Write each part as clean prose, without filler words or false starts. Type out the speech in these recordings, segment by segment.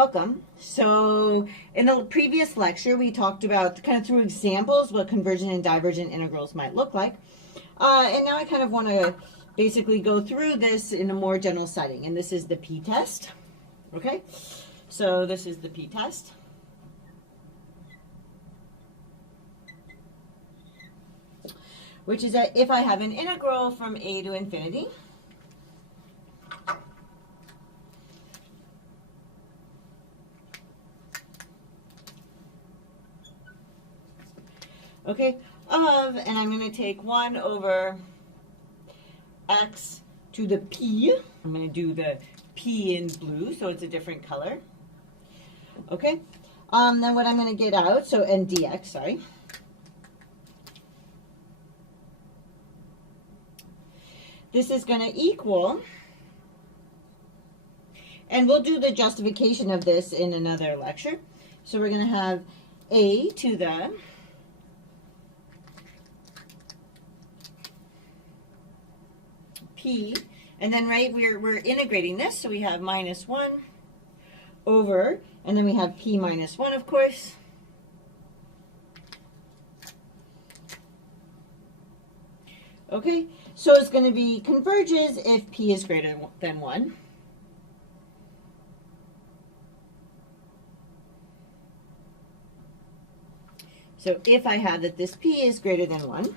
Welcome. So in the previous lecture, we talked about kind of through examples what convergent and divergent integrals might look like. And now I kind of want to basically go through this in a more general setting. And this is the p-test. Okay, so this is the p-test. Which is that if I have an integral from a to infinity, okay, and I'm going to take 1 over x to the p. I'm going to do the p in blue, so it's a different color. Okay, then what I'm going to get out, so and dx, sorry. This is going to equal, and we'll do the justification of this in another lecture. So we're going to have a to the p, and then we're integrating this, so we have minus 1 over, and then we have p minus 1, of course. Okay, so it's going to be converges if p is greater than 1. So if I have that this p is greater than 1,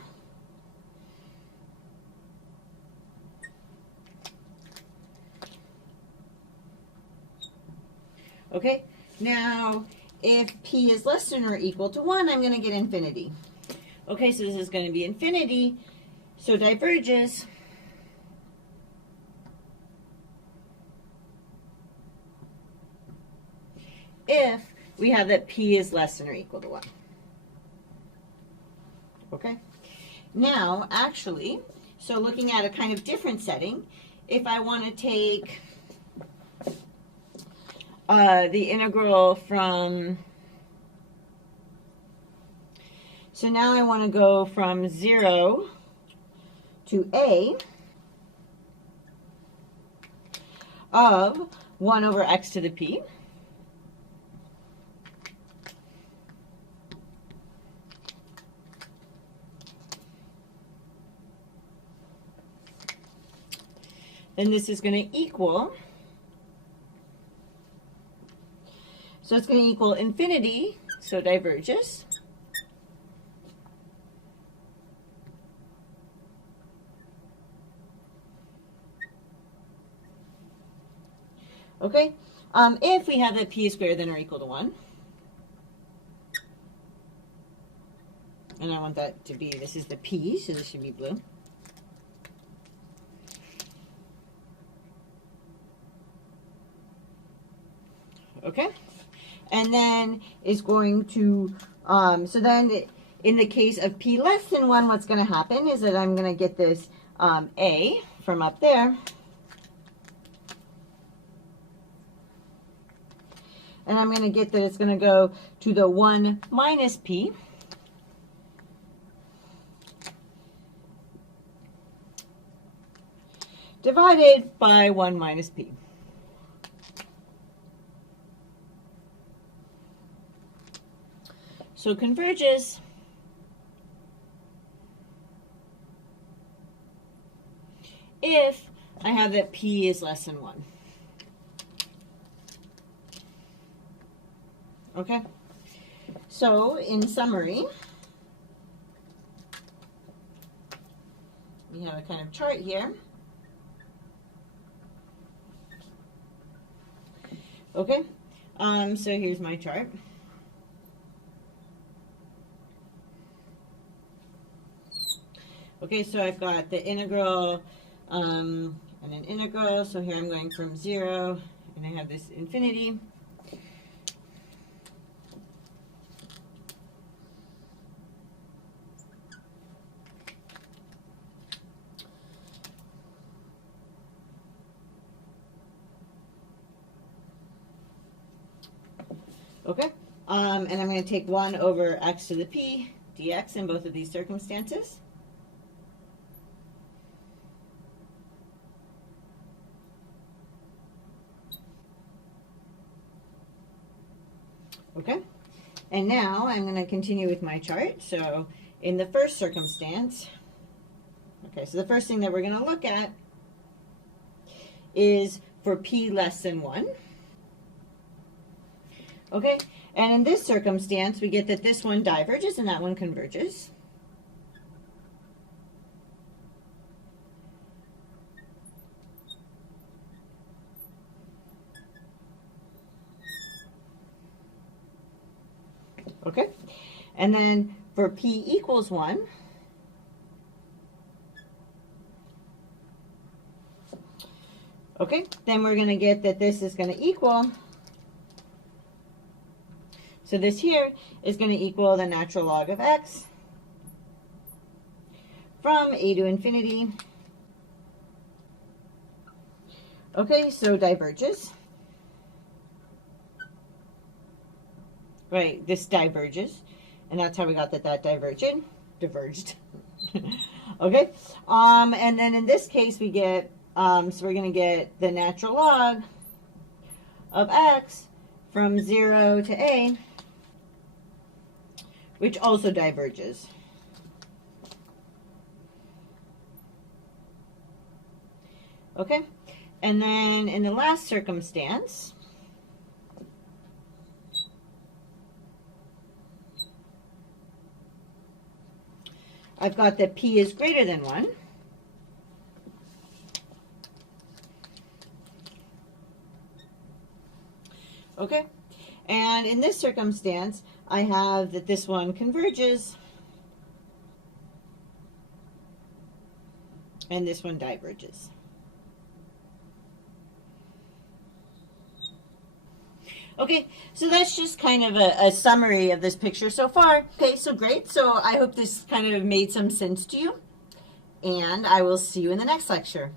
okay, now if p is less than or equal to 1, I'm going to get infinity. Okay, so this is going to be infinity, so diverges if we have that p is less than or equal to 1. Okay, now actually, so looking at a kind of different setting, if I want to take the integral from, so now I want to go from 0 to a of 1 over x to the p. Then this is going to equal, so it's going to equal infinity, so diverges. Okay, if we have that p is greater than or equal to 1, and I want that to be, this is the p, so this should be blue. Okay, and then is going to, so then in the case of p less than 1, what's going to happen is that I'm going to get this a from up there, and I'm going to get that it's going to go to the 1 minus p, divided by 1 minus p. So converges if I have that p is less than 1. Okay, so in summary, we have a kind of chart here. Okay, so here's my chart. Okay, so I've got the integral and an integral. So here I'm going from 0, and I have this infinity. Okay, and I'm going to take 1 over x to the p dx in both of these circumstances. Okay, and now I'm going to continue with my chart. So in the first circumstance, okay, so the first thing that we're going to look at is for p less than 1. Okay, and in this circumstance, we get that this one diverges and that one converges. Okay, and then for p equals 1, okay, then we're going to get that this is going to equal, so this here is going to equal the natural log of x from a to infinity. Okay, so diverges. Right, this diverges, and that's how we got that diverged. Okay, and then in this case we get, so we're going to get the natural log of x from 0 to a, which also diverges. Okay, and then in the last circumstance, I've got that p is greater than 1. Okay, and in this circumstance, I have that this one converges and this one diverges. Okay, so that's just kind of a summary of this picture so far. Okay, so great. So I hope this kind of made some sense to you, and I will see you in the next lecture.